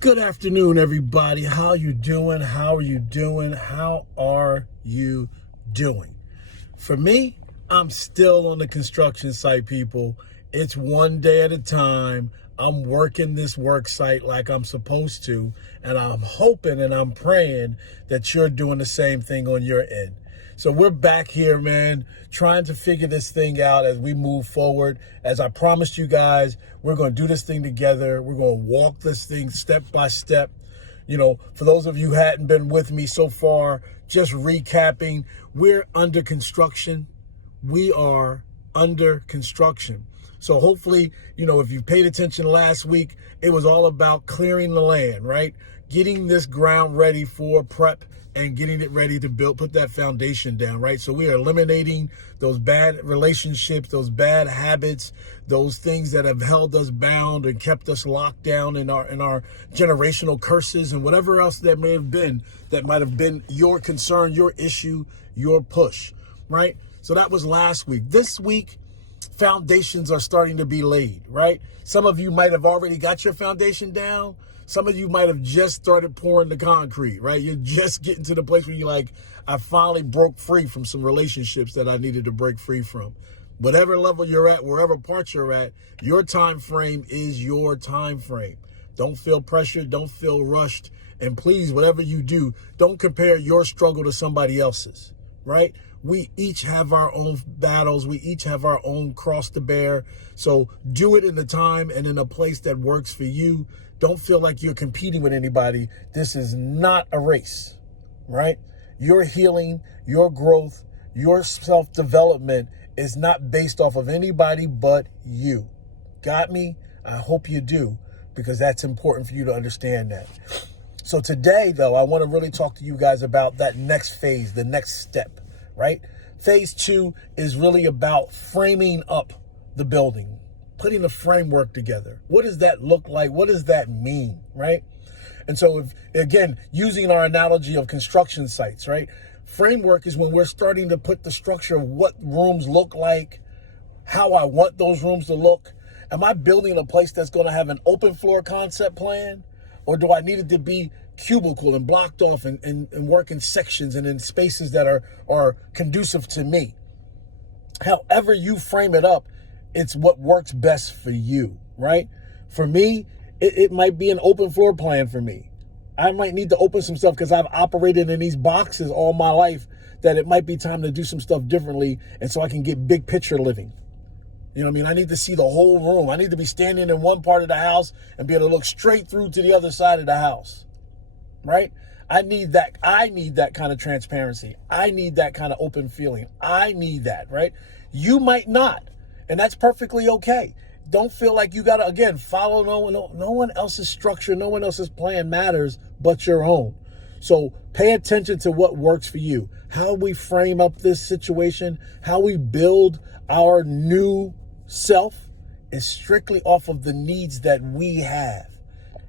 Good afternoon, everybody. How you doing? How are you doing? How are you doing? For me, I'm still on the construction site, people. It's one day at a time. I'm working this work site like I'm supposed to, and I'm hoping and I'm praying that you're doing the same thing on your end. So we're back here, man, trying to figure this thing out as we move forward. As I promised you guys, we're going to do this thing together. We're going to walk this thing step by step. You know, for those of you who hadn't been with me so far, just recapping, we're under construction. We are under construction. So hopefully, you know, if you paid attention last week, it was all about clearing the land, right? Getting this ground ready for prep and getting it ready to put that foundation down, right? So we are eliminating those bad relationships, those bad habits, those things that have held us bound and kept us locked down in our generational curses and whatever else that might have been your concern, your issue, your push, right? So that was last week. This week, foundations are starting to be laid, right? Some of you might have already got your foundation down. Some of you might have just started pouring the concrete, right? You're just getting to the place where you're like, I finally broke free from some relationships that I needed to break free from. Whatever level you're at, wherever part you're at, your time frame is your time frame. Don't feel pressured. Don't feel rushed. And please, whatever you do, don't compare your struggle to somebody else's, right? We each have our own battles. We each have our own cross to bear. So do it in the time and in a place that works for you. Don't feel like you're competing with anybody. This is not a race, right? Your healing, your growth, your self-development is not based off of anybody but you. Got me? I hope you do, because that's important for you to understand that. So today, though, I want to really talk to you guys about that next phase, the next step, right? Phase 2 is really about framing up the building, putting the framework together. What does that look like? What does that mean, right? And so, if, again, using our analogy of construction sites, right? Framework is when we're starting to put the structure of what rooms look like, how I want those rooms to look. Am I building a place that's going to have an open floor concept plan? Or do I need it to be cubicle and blocked off and work in sections and in spaces that are conducive to me? However you frame it up, it's what works best for you, right? For me, it might be an open floor plan for me. I might need to open some stuff because I've operated in these boxes all my life, that it might be time to do some stuff differently, and so I can get big picture living. You know what I mean? I need to see the whole room. I need to be standing in one part of the house and be able to look straight through to the other side of the house, right? I need that kind of transparency. I need that kind of open feeling. I need that, right? You might not. And that's perfectly okay. Don't feel like you got to, again, follow no one else's structure. No one else's plan matters but your own. So pay attention to what works for you. How we frame up this situation, how we build our new self is strictly off of the needs that we have.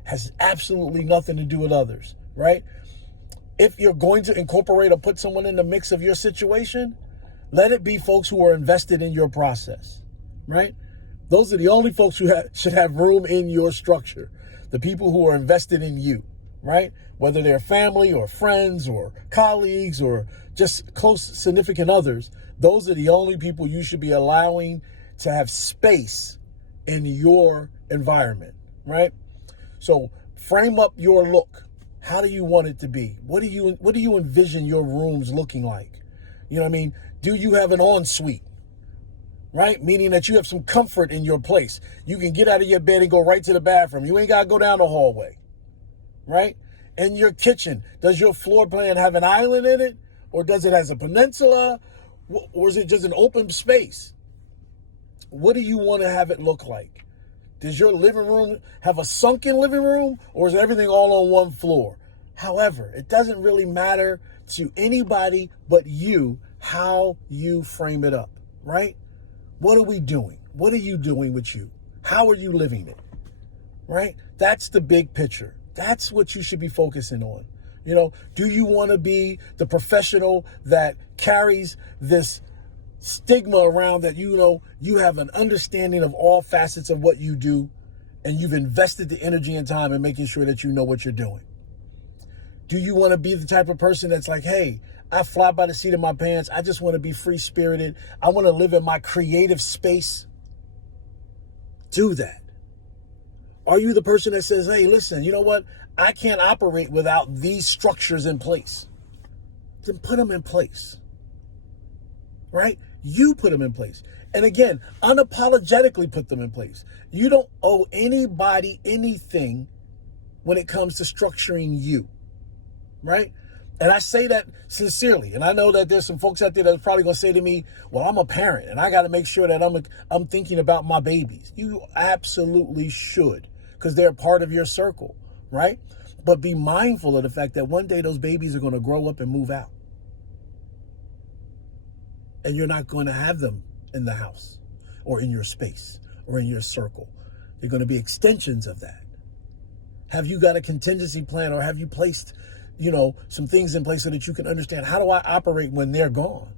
Has absolutely nothing to do with others, right? If you're going to incorporate or put someone in the mix of your situation, let it be folks who are invested in your process. Right? Those are the only folks who should have room in your structure. The people who are invested in you, right? Whether they're family or friends or colleagues or just close significant others, those are the only people you should be allowing to have space in your environment, right? So frame up your look. How do you want it to be? What do you envision your rooms looking like? You know what I mean? Do you have an ensuite? Right? Meaning that you have some comfort in your place. You can get out of your bed and go right to the bathroom. You ain't got to go down the hallway. Right? In your kitchen, does your floor plan have an island in it? Or does it have a peninsula? Or is it just an open space? What do you want to have it look like? Does your living room have a sunken living room? Or is everything all on one floor? However, it doesn't really matter to anybody but you how you frame it up. Right? What are we doing? What are you doing with you? How are you living it? Right? That's the big picture. That's what you should be focusing on. You know, do you want to be the professional that carries this stigma around that, you know, you have an understanding of all facets of what you do and you've invested the energy and time in making sure that you know what you're doing? Do you want to be the type of person that's like, hey, I fly by the seat of my pants. I just want to be free-spirited. I want to live in my creative space. Do that. Are you the person that says, hey, listen, you know what? I can't operate without these structures in place. Then put them in place. Right? You put them in place. And again, unapologetically put them in place. You don't owe anybody anything when it comes to structuring you. Right? And I say that sincerely. And I know that there's some folks out there that are probably going to say to me, well, I'm a parent and I got to make sure that I'm thinking about my babies. You absolutely should, because they're part of your circle, right? But be mindful of the fact that one day those babies are going to grow up and move out. And you're not going to have them in the house or in your space or in your circle. They're going to be extensions of that. Have you got a contingency plan, or have you placed some things in place so that you can understand, how do I operate when they're gone?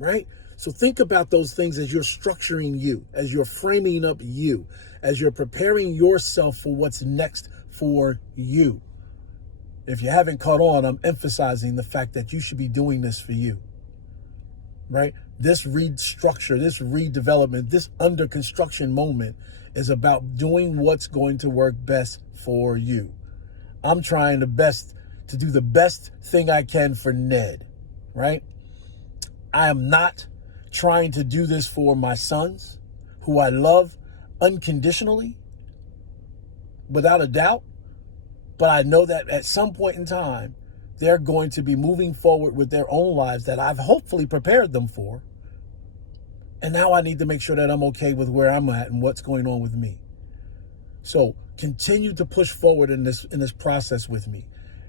Right? So think about those things as you're structuring you, as you're framing up you, as you're preparing yourself for what's next for you. If you haven't caught on, I'm emphasizing the fact that you should be doing this for you. Right? This restructure, this redevelopment, this under construction moment is about doing what's going to work best for you. I'm trying to do the best thing I can for Ned, right? I am not trying to do this for my sons, who I love unconditionally, without a doubt. But I know that at some point in time, they're going to be moving forward with their own lives that I've hopefully prepared them for. And now I need to make sure that I'm okay with where I'm at and what's going on with me. So continue to push forward in this process with me.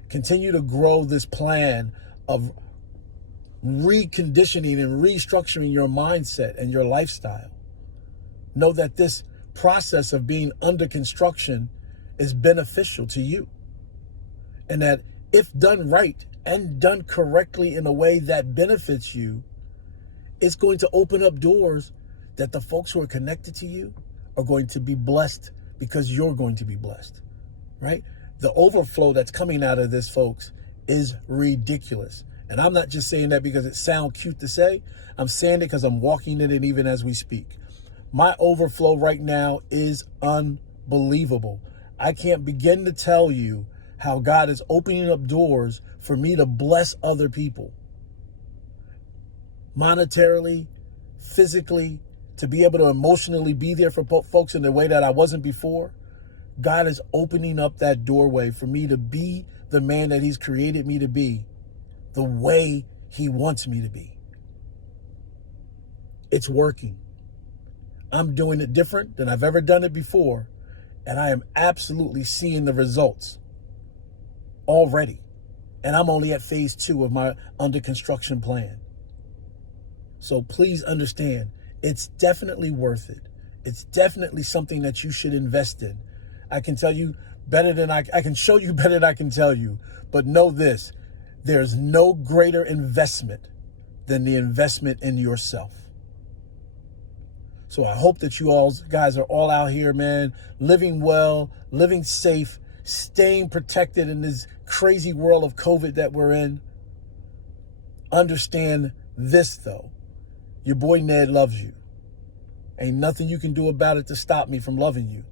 Continue to grow this plan of reconditioning and restructuring your mindset and your lifestyle. Know that this process of being under construction is beneficial to you. And that if done right and done correctly in a way that benefits you, it's going to open up doors that the folks who are connected to you are going to be blessed, because you're going to be blessed, right? The overflow that's coming out of this, folks, is ridiculous. And I'm not just saying that because it sounds cute to say. I'm saying it because I'm walking in it even as we speak. My overflow right now is unbelievable. I can't begin to tell you how God is opening up doors for me to bless other people. Monetarily, physically, to be able to emotionally be there for folks in the way that I wasn't before. God is opening up that doorway for me to be the man that he's created me to be, the way he wants me to be. It's working. I'm doing it different than I've ever done it before, and I am absolutely seeing the results already. And I'm only at phase 2 of my under construction plan. So please understand, it's definitely worth it. It's definitely something that you should invest in. I can tell you better than I can show you better than I can tell you. But know this, there's no greater investment than the investment in yourself. So I hope that you all guys are all out here, man, living well, living safe, staying protected in this crazy world of COVID that we're in. Understand this, though. Your boy Ned loves you. Ain't nothing you can do about it to stop me from loving you.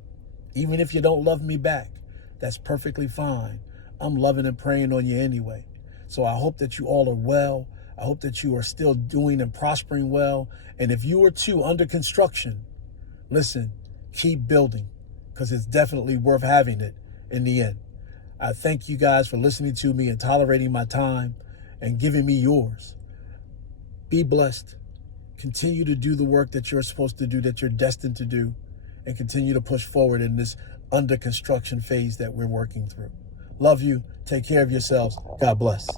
Even if you don't love me back, that's perfectly fine. I'm loving and praying on you anyway. So I hope that you all are well. I hope that you are still doing and prospering well. And if you are too under construction, listen, keep building, because it's definitely worth having it in the end. I thank you guys for listening to me and tolerating my time and giving me yours. Be blessed. Continue to do the work that you're supposed to do, that you're destined to do, and continue to push forward in this under construction phase that we're working through. Love you. Take care of yourselves. God bless.